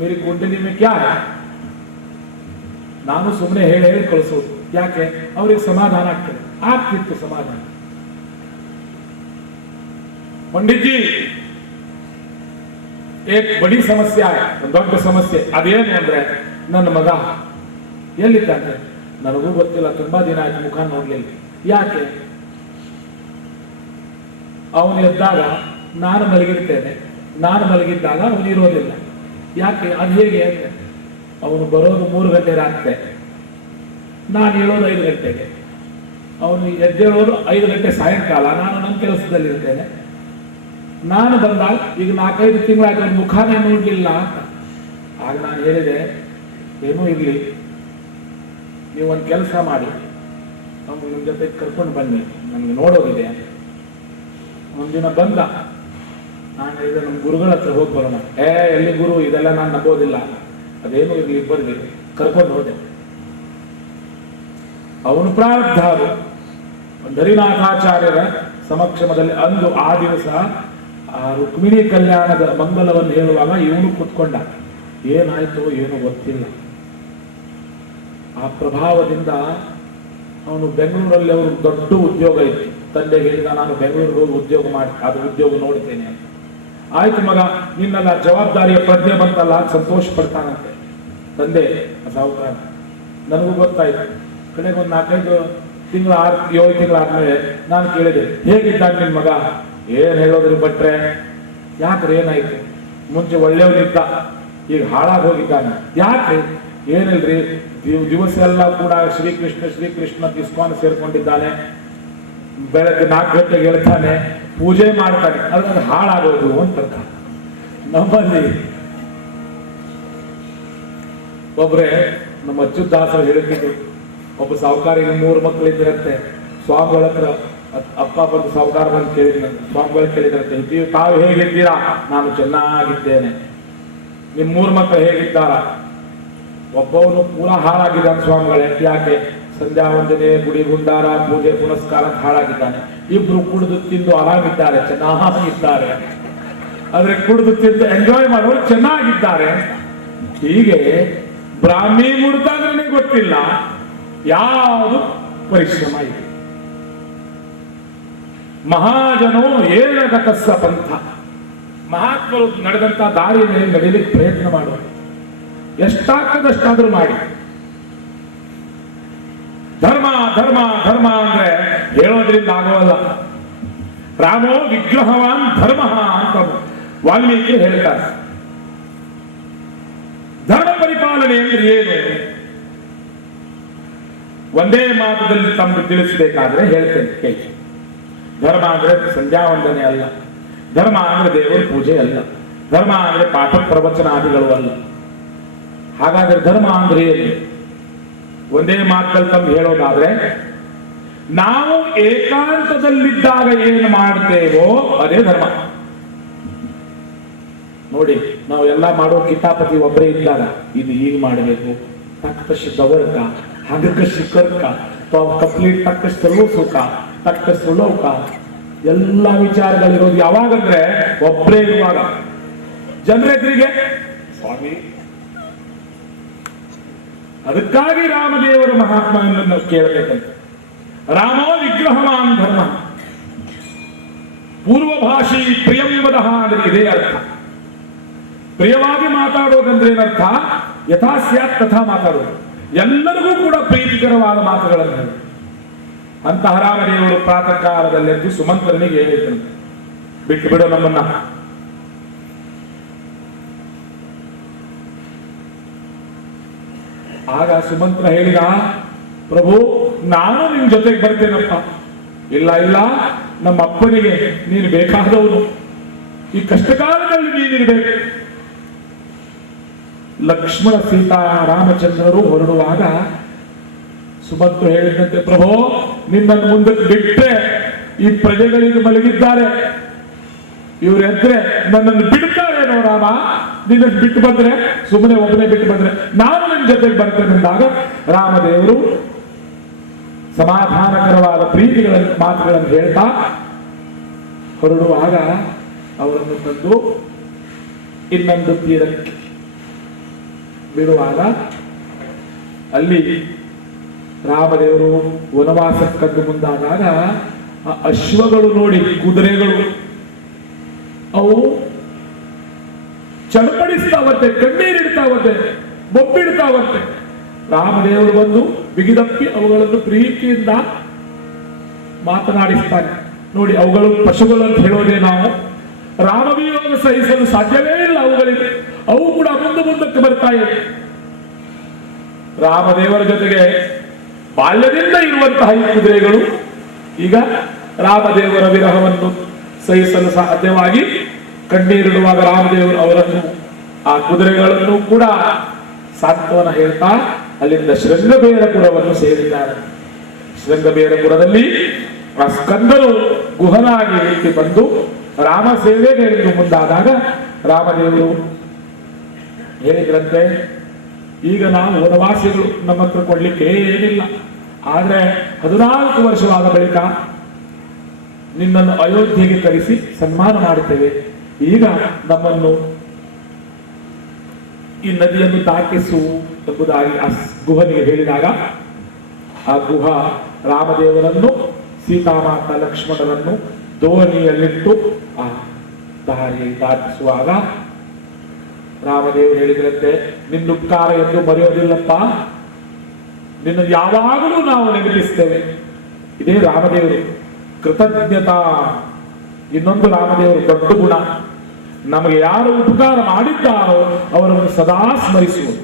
ಮೇರಿ ಕುಂಡಲಿ ಮೇ ಕ್ಯಾ ಹೈ. ನಾನು ಸುಮ್ಮನೆ ಹೇಳಿ ಕಳಿಸೋದು. ಯಾಕೆ? ಅವ್ರಿಗೆ ಸಮಾಧಾನ ಆಗ್ತಿತ್ತು ಸಮಾಧಾನ. पंडित जी एक बड़ी समस्या है, ದೊಡ್ಡ ಸಮಸ್ಯೆ. ಅದೇನು ಅಂದ್ರೆ ನನ್ನ ಮಗ ಎಲ್ಲಿದ್ದಾನೆ ನನಗೂ ಗೊತ್ತಿಲ್ಲ, ತುಂಬಾ ದಿನ ಆಯ್ತು ಮುಖ ನೋಡ್ಲಿಲ್ಲ. ಯಾಕೆ? ಅವನು ಎದ್ದಾಗ ನಾನು ಮಲಗಿರ್ತೇನೆ, ನಾನು ಮಲಗಿದ್ದಾಗ ಅವನು ಇರೋದಿಲ್ಲ. ಯಾಕೆ? ಅದು ಹೇಗೆ ಅಂದ್ರೆ ಅವನು ಬರೋದು 3 ಗಂಟೆ ರಾತ್ರಿ, ನಾನು ಹೇಳೋದು 5 ಗಂಟೆಗೆ, ಅವನು ಎದ್ದೇಳೋದು 5 ಗಂಟೆ ಸಾಯಂಕಾಲ. ನಾನು ನನ್ನ ಕೆಲಸದಲ್ಲಿ ಇರ್ತೇನೆ. ನಾನು ಬಂದಾಗ ಈಗ 4-5 ತಿಂಗಳಾಗಿ ಅವನ ಮುಖಾನೇ ನೋಡ್ಲಿಲ್ಲ ಅಂತ. ಆಗ ನಾನು ಹೇಳಿದೆ, ಏನೂ ಇರ್ಲಿ, ನೀವು ಒಂದು ಕೆಲಸ ಮಾಡಿ, ಅವನು ನಿಮ್ಮ ಜೊತೆ ಕರ್ಕೊಂಡು ಬನ್ನಿ, ನನಗೆ ನೋಡೋದಿದೆ. ಒಂದಿನ ಬಂದ. ನಾನು ಹೇಳಿದೆ, ನಮ್ಮ ಗುರುಗಳ ಹತ್ರ ಹೋಗಿ ಬರೋಣ. ಎಲ್ಲಿ ಗುರು, ಇದೆಲ್ಲ ನಾನು ನಂಬೋದಿಲ್ಲ, ಅದೇನು ಇರ್ಲಿ, ಬರ್ಲಿ. ಕರ್ಕೊಂಡು ಹೋದೆ. ಅವನು ಪ್ರಾರಬ್ಧ. ಹರಿನಾಥಾಚಾರ್ಯರ ಸಮಕ್ಷಮದಲ್ಲಿ ಅಂದು ಆ ದಿವಸ ಆ ರುಕ್ಮಿಣಿ ಕಲ್ಯಾಣದ ಮಂಗಲವನ್ನು ಹೇಳುವಾಗ ಇವನು ಕೂತ್ಕೊಂಡ. ಏನಾಯ್ತು ಏನೋ ಗೊತ್ತಿಲ್ಲ. ಆ ಪ್ರಭಾವದಿಂದ ಅವನು ಬೆಂಗಳೂರಲ್ಲಿ ಅವರು ದೊಡ್ಡ ಉದ್ಯೋಗ ಇತ್ತು. ತಂದೆಗೆ ಹೇಳಿದ, ನಾನು ಬೆಂಗಳೂರಿಗೆ ಹೋಗಿ ಉದ್ಯೋಗ ಮಾಡಿ ಅದು ಉದ್ಯೋಗ ನೋಡ್ತೇನೆ ಅಂತ. ಆಯ್ತು ಮಗ, ನಿನ್ನೆಲ್ಲ ಜವಾಬ್ದಾರಿಯ ಪ್ರಜ್ಞೆ ಬಂತಲ್ಲ, ಸಂತೋಷ ಪಡ್ತಾನಂತೆ ತಂದೆ ಸಾಹುಕಾರ. ನನಗೂ ಗೊತ್ತಾಯ್ತು. ಕಡೆಗೆ ಒಂದು 4-5 ತಿಂಗಳು 6-7 ತಿಂಗಳಾದ್ಮೇಲೆ ನಾನು ಕೇಳಿದೆ, ಹೇಗಿದ್ದಾನೆ ನಿನ್ ಮಗ? ಏನ್ ಹೇಳಿದ್ರಿ ಭಟ್ರೆ, ಯಾಕ್ರಿ ಏನಾಯ್ತು? ಮುಂಚೆ ಒಳ್ಳೆಯವನಿದ್ದ, ಈಗ ಹಾಳಾಗಿ ಹೋಗಿದ್ದಾನೆ. ಯಾಕ್ರಿ? ಏನಿಲ್ರಿ, ದಿವಸ ಎಲ್ಲ ಕೂಡ ಶ್ರೀಕೃಷ್ಣ ಇಸ್ಕಾನ್ ಸೇರ್ಕೊಂಡಿದ್ದಾನೆ. ಬೆಳಗ್ಗೆ 4 ಗಂಟೆಗೆ ಹೇಳ್ತಾನೆ, ಪೂಜೆ ಮಾಡ್ತಾನೆ. ಅದ್ರ ಹಾಳಾಗೋದು ಅಂತ ನಮ್ಮಲ್ಲಿ ಒಬ್ರೆ ನಮ್ಮ ಅಚ್ಯುತಾಸರು ಹೇಳ್ತಿದ್ರು, ಒಬ್ಬ ಸಾಹುಕಾರಿಗೆ 3 ಮಕ್ಕಳಿದ್ರಂತೆ. ಸ್ವಾಮಿಗಳ ಹತ್ರ ಅಪ್ಪ ಬಂದು ಸಾಹುಕಾರ ಬಂದು ಕೇಳಿದ, ಸ್ವಾಮಿಗಳು ಕೇಳಿದ್ರಂತೆ, ತಾವು ಹೇಗಿದ್ದೀರಾ? ನಾನು ಚೆನ್ನಾಗಿದ್ದೇನೆ. ನಿಮ್ 3 ಮಕ್ಕಳು ಹೇಗಿದ್ದಾರ? ಒಬ್ಬವನು ಪೂರಾ ಹಾಳಾಗಿದ್ದಾನೆ ಸ್ವಾಮಿಗಳೇ. ಯಾಕೆ? ಸಂಧ್ಯಾ ವಂದನೆ, ಗುಡಿ ಗುಂಡಾರ, ಪೂಜೆ ಪುನಸ್ಕಾರ ಹಾಳಾಗಿದ್ದಾನೆ. ಇಬ್ರು ಕುಡಿದು ತಿಂದು ಆರಾಮಿದ್ದಾರೆ, ಚೆನ್ನಾಗಿದ್ದಾರೆ. ಆದ್ರೆ ಕುಡಿದು ತಿಂದು ಎಂಜಾಯ್ ಮಾಡೋರು ಚೆನ್ನಾಗಿದ್ದಾರೆ. ಹೀಗೆ ಬ್ರಾಹ್ಮಿ ಮುಹೂರ್ತ ಅಂದ್ರೆ ಗೊತ್ತಿಲ್ಲ, ಯಾವುದು ಪರಿಶ್ರಮ ಇದೆ. ಮಹಾಜನೋ ಏಳಗತಸ್ಸ ಪಂಥ. ಮಹಾತ್ಮರು ನಡೆದಂತ ದಾರಿಯ ಮೇಲೆ ನಡೀಲಿಕ್ಕೆ ಪ್ರಯತ್ನ ಮಾಡುವ, ಎಷ್ಟಾಗ್ತದಷ್ಟಾದ್ರೂ ಮಾಡಿ. ಧರ್ಮ ಧರ್ಮ ಧರ್ಮ ಅಂದ್ರೆ ಹೇಳೋದ್ರಿಂದ ಆಗೋಲ್ಲ. ರಾಮೋ ವಿಗ್ರಹವಾನ್ ಧರ್ಮ ಅಂತ ವಾಲ್ಮೀಕಿ ಹೇಳ್ತಾರೆ. ಧರ್ಮ ಪರಿಪಾಲನೆ ಅಂದ್ರೆ ಏನು? ಒಂದೇ ಮಾತದಲ್ಲಿ ತಮಗೆ ತಿಳಿಸಬೇಕಾದ್ರೆ ಹೇಳ್ತೇನೆ ಕೇಳಿ. ಧರ್ಮ ಅಂದ್ರೆ ಸಂಧ್ಯಾ ವಂದನೆ ಅಲ್ಲ, ಧರ್ಮ ಅಂದ್ರೆ ದೇವರ ಪೂಜೆ ಅಲ್ಲ, ಧರ್ಮ ಅಂದ್ರೆ ಪಾಠ ಪ್ರವಚನಾದಿಗಳು ಅಲ್ಲ. ಹಾಗಾದ್ರೆ ಧರ್ಮ ಅಂದ್ರೆ ಏನು? ಒಂದೇ ಮಾತಲ್ಲಿ ತಮ್ಗೆ ಹೇಳೋದಾದ್ರೆ ನಾವು ಏಕಾಂತದಲ್ಲಿದ್ದಾಗ ಏನು ಮಾಡ್ತೇವೋ ಅದೇ ಧರ್ಮ. ನೋಡಿ, ನಾವು ಎಲ್ಲ ಮಾಡೋ ಕಿತಾಪತಿ ಒಬ್ಬರೇ ಇದ್ದಾಗ ಇದು ಈಗ ಮಾಡಬೇಕು, ತಕ್ಕಷ್ಟು ದವರ್ಕ ಹಗಕಷ್ಟು ಕರ್ಕ ಕಂಪ್ಲೀಟ್ ತಕ್ಕಷ್ಟು ತಲುಸುಕ ತಕ್ಕಷ್ಟು ಸುಳೋಕ ಎಲ್ಲ ವಿಚಾರಗಳಿರೋದು ಯಾವಾಗಂದ್ರೆ ಒಬ್ಬರೇ ಇರುವಾಗ. ಜನರೆದುರಿಗೆ ಸ್ವಾಮಿ. ಅದಕ್ಕಾಗಿ ರಾಮದೇವರ ಮಹಾತ್ಮೆಯನ್ನು ನಾವು ಕೇಳಬೇಕಂತ. ರಾಮೋ ವಿಗ್ರಹವಾನ್ ಧರ್ಮ ಪೂರ್ವಭಾಷಿ ಪ್ರಿಯಂವದಃ ಅಂದ್ರೆ ಇದೇ ಅರ್ಥ. ಪ್ರಿಯವಾಗಿ ಮಾತಾಡೋದಂದ್ರೆ ಏನರ್ಥ? ಯಥಾ ಸ್ಯಾತ್ ತಥಾ ಮಾತಾಡೋದು, ಎಲ್ಲರಿಗೂ ಕೂಡ ಪ್ರೀತಿಕರವಾದ ಮಾತುಗಳನ್ನು ಹೇಳಿ. ಅಂತಹ ರಾಮದೇವರು ಪ್ರಾತಃ ಕಾಲದಲ್ಲೆದ್ದು ಸುಮಂತ್ರನಿಗೆ ಹೇಳಿದನು, ಬಿಟ್ಟು ಬಿಡು ನಮ್ಮನ್ನ. ಆಗ ಸುಮಂತ್ರ ಹೇಳಿದ, ಪ್ರಭು ನಾನು ನಿಮ್ ಜೊತೆಗೆ ಬರ್ತೇನಪ್ಪ. ಇಲ್ಲ ಇಲ್ಲ, ನಮ್ಮ ಅಪ್ಪನಿಗೆ ನೀನು ಬೇಕಾದವನು, ಈ ಕಷ್ಟಕಾಲದಲ್ಲಿ ನೀನಿರ್ಬೇಕು. ಲಕ್ಷ್ಮಣ ಸೀತಾ ರಾಮಚಂದ್ರರು ಹೊರಡುವಾಗ ಸುಮಂತ್ರ ಹೇಳಿದಂತೆ, ಪ್ರಭು ನಿನ್ನನ್ನು ಮುಂದಕ್ಕೆ ಬಿಟ್ಟರೆ ಈ ಪ್ರಜೆಗಳಿಗೆ ಮಲಗಿದ್ದಾರೆ, ಇವರೆದ್ರೆ ನನ್ನನ್ನು ಬಿಡ್ತಾರೇನೋ ರಾಮ. ನಿನ್ನನ್ನು ಬಿಟ್ಟು ಬಂದ್ರೆ, ಸುಮ್ಮನೆ ಒಬ್ಬನೇ ಬಿಟ್ಟು ಬಂದ್ರೆ ನಾನು ನಿನ್ನ ಜೊತೆಗೆ ಬರ್ತೇನೆ ಎಂದಾಗ ರಾಮದೇವರು ಸಮಾಧಾನಕರವಾದ ಪ್ರೀತಿಗಳ ಮಾತುಗಳನ್ನು ಹೇಳ್ತಾ ಹೊರಡುವಾಗ ಅವರನ್ನು ತಂದು ಇನ್ನೊಂದು ತೀರಕ್ಕೆ ಬಿಡುವಾಗ ಅಲ್ಲಿ ರಾಮದೇವರು ವನವಾಸಕ್ಕಂದು ಮುಂದಾದಾಗ ಆ ಅಶ್ವಗಳು ನೋಡಿ, ಕುದುರೆಗಳು ಅವು ಚಡಪಡಿಸ್ತಾವಂತೆ, ಕಣ್ಣೀರಿಡ್ತಾವಂತೆ, ಬೊಬ್ಬಿಡ್ತಾವಂತೆ. ರಾಮದೇವರು ಬಂದು ಬಿಗಿದಪ್ಪಿ ಅವುಗಳನ್ನು ಪ್ರೀತಿಯಿಂದ ಮಾತನಾಡಿಸ್ತಾನೆ. ನೋಡಿ, ಅವುಗಳು ಪಶುಗಳು ಅಂತ ಹೇಳೋದೇ ನಾವು. ರಾಮವಿಯೋಗ ಸಹಿಸಲು ಸಾಧ್ಯವೇ ಇಲ್ಲ ಅವುಗಳಿಗೆ. ಅವು ಕೂಡ ಮುಂದಕ್ಕೆ ಬರ್ತಾ ಇವೆ. ರಾಮದೇವರ ಜೊತೆಗೆ ಬಾಲ್ಯದಿಂದ ಇರುವಂತಹ ಈ ಕುದುರೆಗಳು ಈಗ ರಾಮದೇವರ ವಿರಹವನ್ನು ಸಹಿಸಲು ಸಾಧ್ಯವಾಗಿ ಕಣ್ಣೀರಿಡುವಾಗ ರಾಮದೇವರು ಅವರನ್ನು, ಆ ಕುದುರೆಗಳನ್ನು ಕೂಡ ಸಾಂತ್ವನ ಹೇಳ್ತಾ ಅಲ್ಲಿಂದ ಶೃಂಗಬೇರಪುರವನ್ನು ಸೇರಿದ್ದಾರೆ. ಶೃಂಗಬೇರಪುರದಲ್ಲಿ ಆ ಸ್ಕಂದನು ಗುಹನಾಗಿ ರೀತಿ ಬಂದು ರಾಮ ಸೇವೆಗೆ ಎಂದು ಮುಂದಾದಾಗ ರಾಮದೇವರು ಹೇಳಿದ್ರಂತೆ, ಈಗ ನಾವು ವನವಾಸಿಗಳು, ನಮ್ಮ ಹತ್ರ ಕೊಡ್ಲಿಕ್ಕೆ ಏನಿಲ್ಲ, ಆದ್ರೆ 14 ವರ್ಷವಾದ ಬಳಿಕ ನಿನ್ನನ್ನು ಅಯೋಧ್ಯೆಗೆ ಕರೆಸಿ ಸನ್ಮಾನ ಮಾಡುತ್ತೇವೆ. ಈಗ ನಮ್ಮನ್ನು ಈ ನದಿಯನ್ನು ದಾಟಿಸು ಎಂಬುದಾಗಿ ಆ ಗುಹನಿಗೆ ಹೇಳಿದಾಗ ಆ ಗುಹ ರಾಮದೇವರನ್ನು, ಸೀತಾಮಾತಾ ಲಕ್ಷ್ಮಣರನ್ನು ದೋಣಿಯಲ್ಲಿಟ್ಟು ಆ ದಾರಿ ದಾಟಿಸುವಾಗ ರಾಮದೇವರು ಹೇಳಿದ್ರಂತೆ, ನಿನ್ನ ಉಪಕಾರ ಎಂದು ಮರೆಯೋದಿಲ್ಲಪ್ಪ, ನಿನ್ನ ಯಾವಾಗಲೂ ನಾವು ನೆನಪಿಸ್ತೇವೆ. ಇದೇ ರಾಮದೇವರು ಕೃತಜ್ಞತಾ. ಇನ್ನೊಂದು ರಾಮದೇವರು ದೊಡ್ಡ ಗುಣ, ನಮಗೆ ಯಾರು ಉಪಕಾರ ಮಾಡಿದ್ದಾರೋ ಅವರನ್ನು ಸದಾ ಸ್ಮರಿಸುವುದು.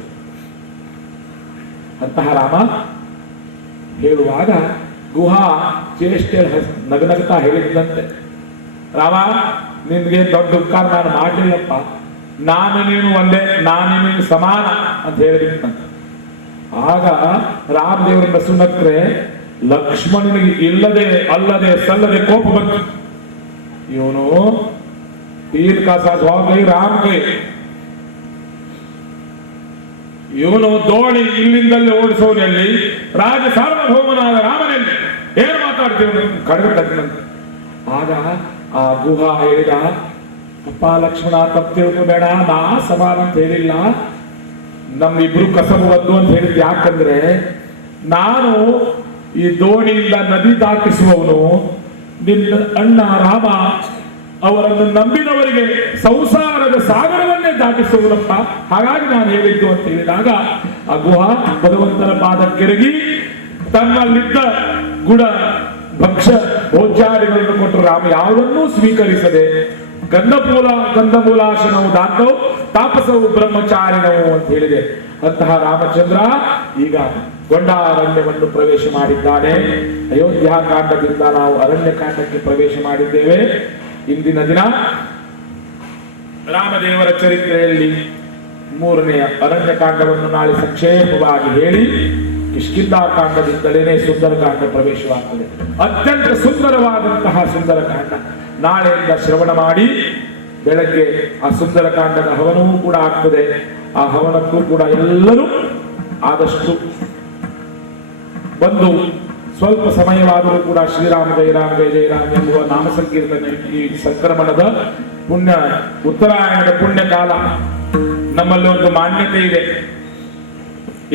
ಅಂತಹ ರಾಮ ಹೇಳುವಾಗ ಗುಹಾ ಚೇಷ್ಟೆ ನಗನಗ್ತಾ ಹೇಳಿದಂತೆ, ರಾಮ ನಿನ್ಗೆ ದೊಡ್ಡ ಉಪಕಾರ ನಾನು ಮಾಡಲಿಲ್ಲಪ್ಪ, ನಾನು ನೀನು ಒಂದೇ, ನಾನು ನೀನು ಸಮಾನ ಅಂತ ಹೇಳಿದಂತ. ಆಗ ರಾಮದೇವರನ್ನ ಸುನಕ್ರೆ ಲಕ್ಷ್ಮಣನಿಗೆ ಇಲ್ಲದೆ ಅಲ್ಲದೆ ಸಲ್ಲದೆ ಕೋಪ ಬಂತು. ಇವನು ತೀರ್ ಕಾ ಸಾಥ್ ಹೋ ಗೈ ರಾಮ್ ಗೈ, ಇವನು ದೋಣಿ ಇಲ್ಲಿಂದಲೇ ಓಡಿಸೋನಲ್ಲಿ ರಾಜ ಸಾರ್ವಭೌಮನಾದ ರಾಮನಲ್ಲಿ ಏನು ಮಾತಾಡ್ತೀವಿ ಕಡಿಮೆ. ಆಗ ಆ ಗುಹಾ ಹೇಳಿದ, ಅಪ್ಪ ಲಕ್ಷ್ಮಣ ತಪ್ಪು ತಿಳ್ಕೋಬೇಡ, ನಾ ಸಮಾನ ಅಂತ ಹೇಳಿಲ್ಲ, ನಮ್ಮಿಬ್ರು ಕಸಬದ್ದು ಅಂತ ಹೇಳಿದ್. ಯಾಕಂದ್ರೆ ನಾನು ಈ ದೋಣಿಯಿಂದ ನದಿ ದಾಟಿಸುವವನು, ನಿನ್ನ ಅಣ್ಣ ರಾಮ ಅವರನ್ನು ನಂಬಿದವರಿಗೆ ಸಂಸಾರದ ಸಾಗರವನ್ನೇ ದಾಟಿಸುವುದಪ್ಪ, ಹಾಗಾಗಿ ನಾನು ಹೇಳಿದ್ದು ಅಂತ ಹೇಳಿದಾಗ ಆ ಗುಹಾ ಭಗವಂತನ ಪಾದಕ್ಕೆರಗಿ ತನ್ನಲ್ಲಿದ್ದ ಗುಡ ಭಕ್ಷ್ಯ ಭೋಜ್ಯಾದಿಗಳನ್ನು ಕೊಟ್ಟರು. ರಾಮ ಯಾವುದನ್ನೂ ಸ್ವೀಕರಿಸದೆ ಗಂಧಮೂಲಾಶನವು ದಾತವು ತಾಪಸವು ಬ್ರಹ್ಮಚಾರಿಣವು ಅಂತ ಹೇಳಿದೆ. ಅಂತಹ ರಾಮಚಂದ್ರ ಈಗ ಗೊಂಡಾರಣ್ಯವನ್ನು ಪ್ರವೇಶ ಮಾಡಿದ್ದಾನೆ. ಅಯೋಧ್ಯಾಕಾಂಡದಿಂದ ನಾವು ಅರಣ್ಯಕಾಂಡಕ್ಕೆ ಪ್ರವೇಶ ಮಾಡಿದ್ದೇವೆ. ಇಂದಿನ ದಿನ ರಾಮದೇವರ ಚರಿತ್ರೆಯಲ್ಲಿ 3ನೇ ಅರಣ್ಯಕಾಂಡವನ್ನು ನಾಳೆ ಸಂಕ್ಷೇಪವಾಗಿ ಹೇಳಿ ಕಿಷ್ಕಿಂಧಾಕಾಂಡದಿಂದಲೇ ಸುಂದರಕಾಂಡ ಪ್ರವೇಶವಾಗ್ತದೆ. ಅತ್ಯಂತ ಸುಂದರವಾದಂತಹ ಸುಂದರಕಾಂಡ. ನಾಳೆಯಿಂದ ಶ್ರವಣ ಮಾಡಿ ಬೆಳಗ್ಗೆ ಆ ಸುಂದರಕಾಂಡದ ಹವನವೂ ಕೂಡ ಆಗ್ತದೆ. ಆ ಹವನಕ್ಕೂ ಕೂಡ ಎಲ್ಲರೂ ಆದಷ್ಟು ಬಂದು ಸ್ವಲ್ಪ ಸಮಯವಾದರೂ ಕೂಡ ಶ್ರೀರಾಮ ಜಯ ರಾಮ ಜಯ ಜಯ ರಾಮ ಎಂಬುವ ನಾಮ ಸಂಕೀರ್ತನೆ, ಈ ಸಂಕ್ರಮಣದ ಪುಣ್ಯ, ಉತ್ತರಾಯಣದ ಪುಣ್ಯ ಕಾಲ ನಮ್ಮಲ್ಲಿ ಒಂದು ಮಾನ್ಯತೆ ಇದೆ.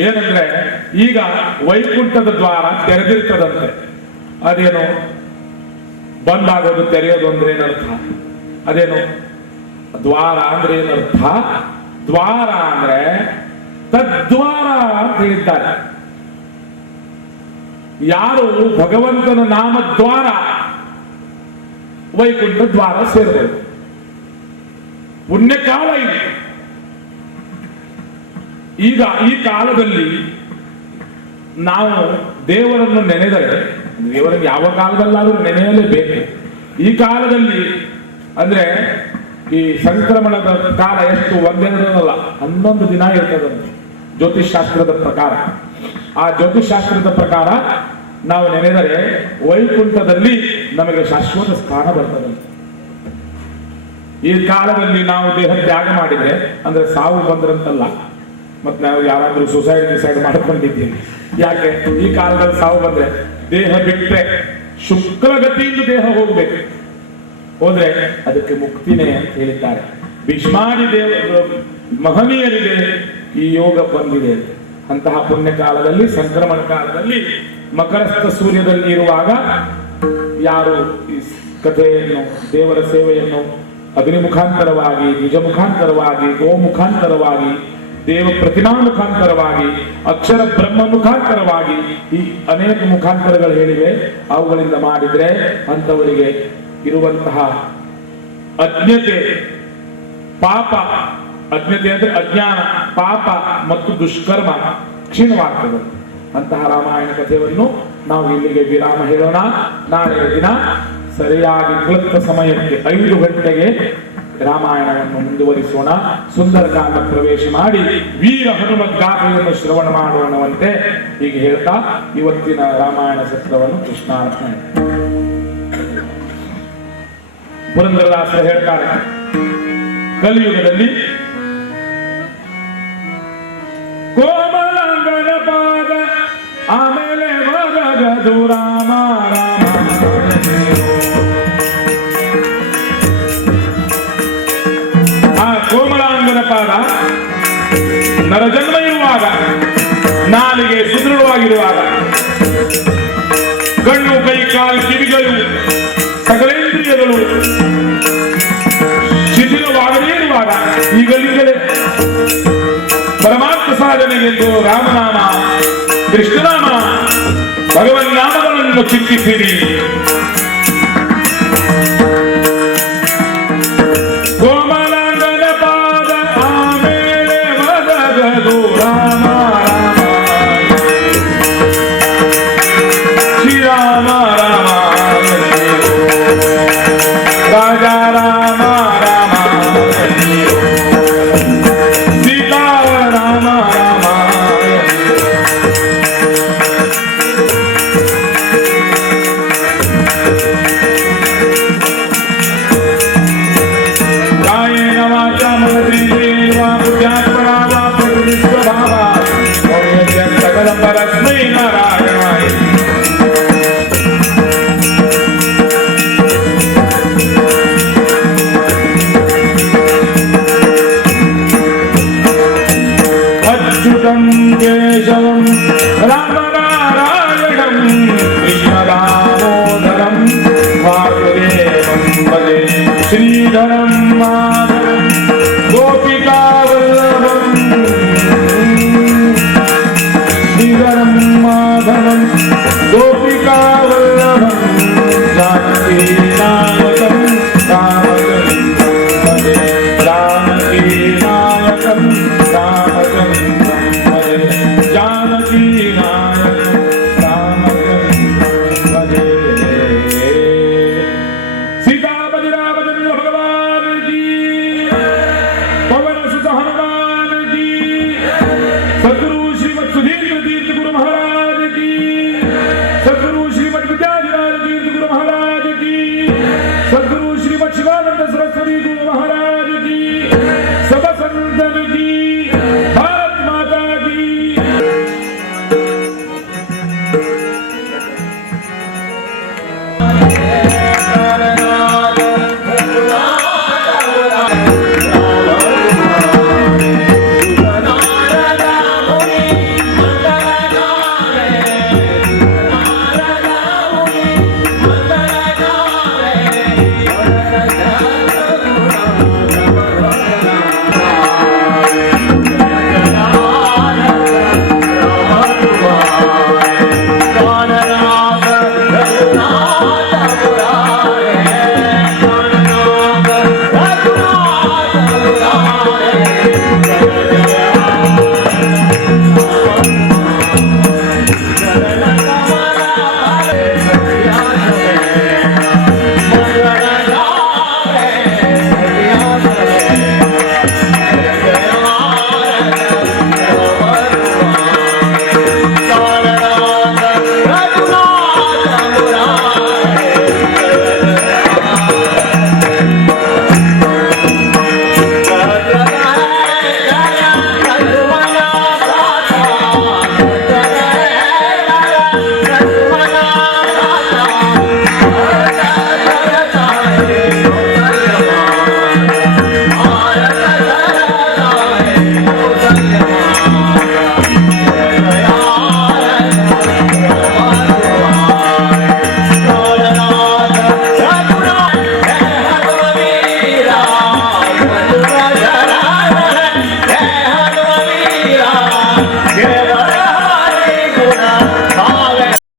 ಏನಂದ್ರೆ ಈಗ ವೈಕುಂಠದ ದ್ವಾರ ತೆರೆದಿರ್ತದಂತೆ. ಅದೇನು ಬಂದಾಗೋದು, ತೆರೆಯೋದು ಅಂದ್ರೆ ಏನರ್ಥ? ಅದೇನು ದ್ವಾರ ಅಂದ್ರೆ ಏನರ್ಥ? ದ್ವಾರ ಅಂದ್ರೆ ತದ್ವಾರ ಅಂತ ಹೇಳಿದ್ದಾರೆ. ಯಾರು ಭಗವಂತನ ನಾಮದ್ವಾರ ವೈಕುಂಠ ದ್ವಾರ ಸೇರಬೇಕು. ಪುಣ್ಯಕಾಲ ಇದೆ. ಈಗ ಈ ಕಾಲದಲ್ಲಿ ನಾವು ದೇವರನ್ನು ನೆನೆದರೆ, ದೇವರನ್ನು ಯಾವ ಕಾಲದಲ್ಲಾದರೂ ನೆನೆಯಲೇಬೇಕು. ಈ ಕಾಲದಲ್ಲಿ ಅಂದ್ರೆ ಈ ಸಂಕ್ರಮಣದ ಕಾಲ ಎಷ್ಟು, ಒಂದೆರಡಲ್ಲ 11 ದಿನ ಇರ್ತದಂತೆ ಜ್ಯೋತಿಷ್ ಶಾಸ್ತ್ರದ ಪ್ರಕಾರ. ಆ ಜ್ಯೋತಿಷ್ ಶಾಸ್ತ್ರದ ಪ್ರಕಾರ ನಾವು ನೆನೆದರೆ ವೈಕುಂಠದಲ್ಲಿ ನಮಗೆ ಶಾಶ್ವತ ಸ್ಥಾನ ಬರ್ತದೆ. ಈ ಕಾಲದಲ್ಲಿ ನಾವು ದೇಹ ತ್ಯಾಗ ಮಾಡಿದ್ರೆ, ಅಂದ್ರೆ ಸಾವು ಬಂದ್ರಂತಲ್ಲ, ಮತ್ತೆ ನಾವು ಯಾರಾದ್ರೂ ಸುಸೈಡ್ ಮಾಡ್ಕೊಂಡಿದ್ದೀವಿ. ಯಾಕೆ ಈ ಕಾಲದಲ್ಲಿ ಸಾವು ಬಂದ್ರೆ ದೇಹ ಬಿಟ್ರೆ ಶುಕ್ಲಗತಿಯಿಂದ ದೇಹ ಹೋಗ್ಬೇಕು. ಹೋದ್ರೆ ಅದಕ್ಕೆ ಮುಕ್ತಿನೇ ಅಂತ ಹೇಳಿದ್ದಾರೆ. ಭೀಷ್ಮಾದಿ ಮಹನೀಯರಿಗೆ ಈ ಯೋಗ ಬಂದಿದೆ. ಅಂತಹ ಪುಣ್ಯ ಕಾಲದಲ್ಲಿ, ಸಂಕ್ರಮಣ ಕಾಲದಲ್ಲಿ, ಮಕರಸ್ಥ ಸೂರ್ಯದಲ್ಲಿ ಇರುವಾಗ ಯಾರು ಈ ಕಥೆಯನ್ನು, ದೇವರ ಸೇವೆಯನ್ನು ಅಗ್ನಿ ಮುಖಾಂತರವಾಗಿ, ನಿಜ ಮುಖಾಂತರವಾಗಿ, ಗೋ ಮುಖಾಂತರವಾಗಿ, ದೇವ ಪ್ರತಿಮಾ ಮುಖಾಂತರವಾಗಿ, ಅಕ್ಷರ ಬ್ರಹ್ಮ ಮುಖಾಂತರವಾಗಿ, ಈ ಅನೇಕ ಮುಖಾಂತರಗಳು ಹೇಳಿವೆ, ಅವುಗಳಿಂದ ಮಾಡಿದ್ರೆ ಅಂತವರಿಗೆ ಇರುವಂತಹ ಅಜ್ಞತೆ, ಪಾಪ, ಅಜ್ಞತೆ ಅಂದ್ರೆ ಅಜ್ಞಾನ, ಪಾಪ ಮತ್ತು ದುಷ್ಕರ್ಮ ಕ್ಷೀಣವಾಗ್ತದೆ. ಅಂತಹ ರಾಮಾಯಣ ಕಥೆಯನ್ನು ನಾವು ಇಲ್ಲಿಗೆ ವಿರಾಮ ಹೇಳೋಣ. ನಾಳೆಯ ದಿನ ಸರಿಯಾಗಿ ಕ್ಲಪ್ತ ಸಮಯಕ್ಕೆ 5 ಗಂಟೆಗೆ ರಾಮಾಯಣವನ್ನು ಮುಂದುವರಿಸೋಣ. ಸುಂದರಕಾಂಡ ಪ್ರವೇಶ ಮಾಡಿ ವೀರ ಹನುಮತ್ ಗಾಥೆಯನ್ನು ಶ್ರವಣ ಮಾಡೋಣವಂತೆ ಹೀಗೆ ಹೇಳ್ತಾ ಇವತ್ತಿನ ರಾಮಾಯಣ ಸತ್ರವನ್ನು ಕೃಷ್ಣಾರ್ಪಣೆ. ಪುರಂದರದಾಸರು ಹೇಳ್ತಾರೆ, ಕಲಿಯುಗದಲ್ಲಿ ಕೋಮಲಾಂಗನ ಪಾದ, ಆಮೇಲೆ ವರಗದು ರಾಮ ರಾಮ. ಆ ಕೋಮಲಾಂಗನ ಪಾದ ನರಜನ್ಮ ಇರುವಾಗ, ನಾಲಿಗೆ ಸುದೃಢವಾಗಿರುವಾಗ, ಕಣ್ಣು ಕೈ ಕಾಲು ಕಿವಿಗಳು ಸಕಲೇಂದ್ರಿಯಗಳು ಶಿಥಿಲವಾಗದೇ ಇರುವಾಗ, ಈಗಲಿಂದಲೇ ಪರಮಾತ್ಮ ಸಾಧನೆಗೆಂದು ರಾಮನಾಮ, ಕೃಷ್ಣನಾಮ, ಭಗವನ್ನಾಮಗಳನ್ನು ಚಿಂತಿಸಿರಿ.